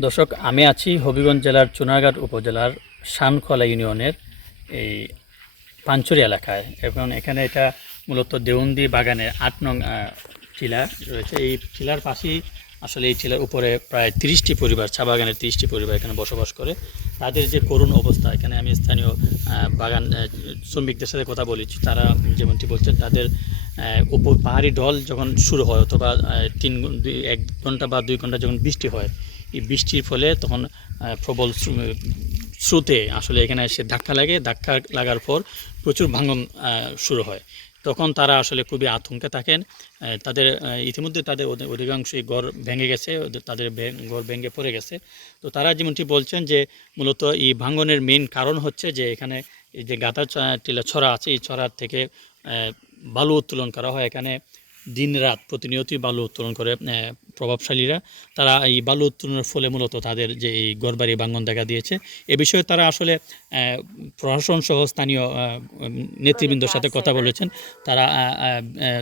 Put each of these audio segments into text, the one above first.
দর্শক, আমি আছি হবিগঞ্জ জেলার চুনারঘাট উপজেলার শানখলা ইউনিয়নের এই পাঞ্চুরি এলাকায়। এবং এখানে এটা মূলত দেউন্দি বাগানের আট নং টিলা রয়েছে। এই টিলার পাশেই আসলে এই টিলার উপরে প্রায় তিরিশটি পরিবার, চা বাগানের তিরিশটি পরিবার এখানে বসবাস করে। তাদের যে করুণ অবস্থা, এখানে আমি স্থানীয় বাগান শ্রমিকদের সাথে কথা বলেছি তারা যেমনটি বলছেন, তাদের উপর পাহাড়ি ঢল যখন শুরু হয় অথবা তিন এক ঘণ্টা বা দুই ঘণ্টা যখন বৃষ্টি হয় বৃষ্টির ফলে তখন প্রবল স্রো- স্রোতে আসলে এখানে এসে ধাক্কা লাগে। ধাক্কা লাগার পর প্রচুর ভাঙন শুরু হয়। তখন তারা আসলে খুবই আতঙ্কে থাকেন। তাদের ইতিমধ্যে তাদের অধিকাংশই ঘর ভেঙে গেছে তাদের ঘর ভেঙে পড়ে গেছে। তো তারা যেমনটি বলছেন যে, মূলত এই ভাঙনের মেন কারণ হচ্ছে যে, এখানে এই যে চ- টিলা ছড়া আছে, এই ছড়ার থেকে বালু উত্তোলন করা হয়। এখানে দিন রাত প্রতিনিয়তই বালু উত্তোলন করে প্রভাবশালীরা তারা এই বালু উত্তোলনের ফলে মূলত তাদের যে এই গড়বাড়ি ভাঙন দেখা দিয়েছে। এ বিষয়ে তারা আসলে প্রশাসন সহ স্থানীয় নেতৃবৃন্দর সাথে কথা বলেছেন। তারা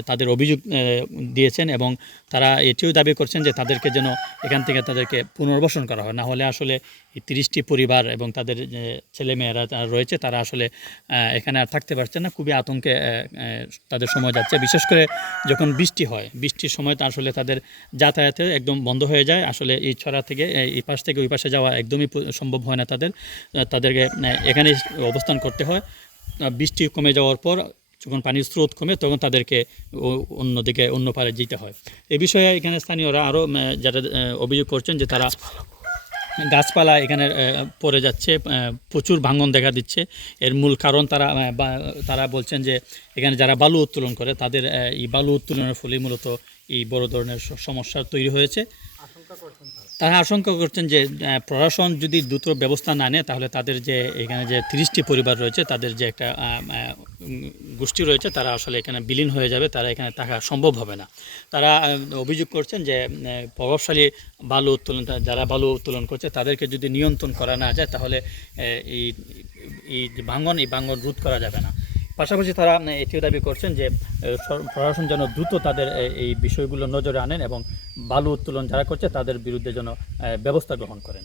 তাদের অভিযোগ দিয়েছেন এবং তারা এটিও দাবি করছেন যে তাদেরকে যেন এখান থেকে তাদেরকে পুনর্বাসন করা হয়। না হলে আসলে এই তিরিশটি পরিবার এবং তাদের যে ছেলেমেয়েরা রয়েছে তারা আসলে এখানে আর থাকতে পারছে না। খুবই আতঙ্কে তাদের সময় যাচ্ছে। বিশেষ করে যখন বৃষ্টি হয় বৃষ্টির সময় তো আসলে তাদের যাতায়াতে একদম বন্ধ হয়ে যায়। আসলে এই ছড়া থেকে, এই পাশ থেকে ওই পাশে যাওয়া একদমই সম্ভব হয় না তাদের। তাদেরকে এখানে অবস্থান করতে হয়। বৃষ্টি কমে যাওয়ার পর যখন পানির স্রোত কমে তখন তাদেরকে অন্যদিকে, অন্য পারে যেতে হয়। এ বিষয়ে এখানে স্থানীয়রা আরও যারা অভিযোগ করছেন যে তারা গাছপালা এখানে পড়ে যাচ্ছে প্রচুর ভাঙন দেখা দিচ্ছে। এর মূল কারণ তারা তারা বলছেন যে এখানে যারা বালু উত্তোলন করে, তাদের এই বালু উত্তোলনের ফলে মূলত এই বড় ধরনের সমস্যা তৈরি হয়েছে। তারা? আশঙ্কা করছেন যে প্রশাসন যদি দ্রুত ব্যবস্থা না নেয়, তাহলে তাদের যে এখানে যে তিরিশটি পরিবার রয়েছে, তাদের যে একটা গোষ্ঠী রয়েছে, তারা আসলে এখানে বিলীন হয়ে যাবে, তারা এখানে থাকা সম্ভব হবে না। তারা অভিযোগ করছেন যে প্রভাবশালী বালু উত্তোলন, যারা বালু উত্তোলন করছে, তাদেরকে যদি নিয়ন্ত্রণ করা না যায়, তাহলে এই ভাঙন এই ভাঙন রোধ করা যাবে না। পাশাপাশি তারা এটিও দাবি করছেন যে প্রশাসন যেন দ্রুত তাদের এই বিষয়গুলো নজরে আনেন এবং বালু উত্তোলন যারা করছে তাদের বিরুদ্ধে যেন ব্যবস্থা গ্রহণ করেন।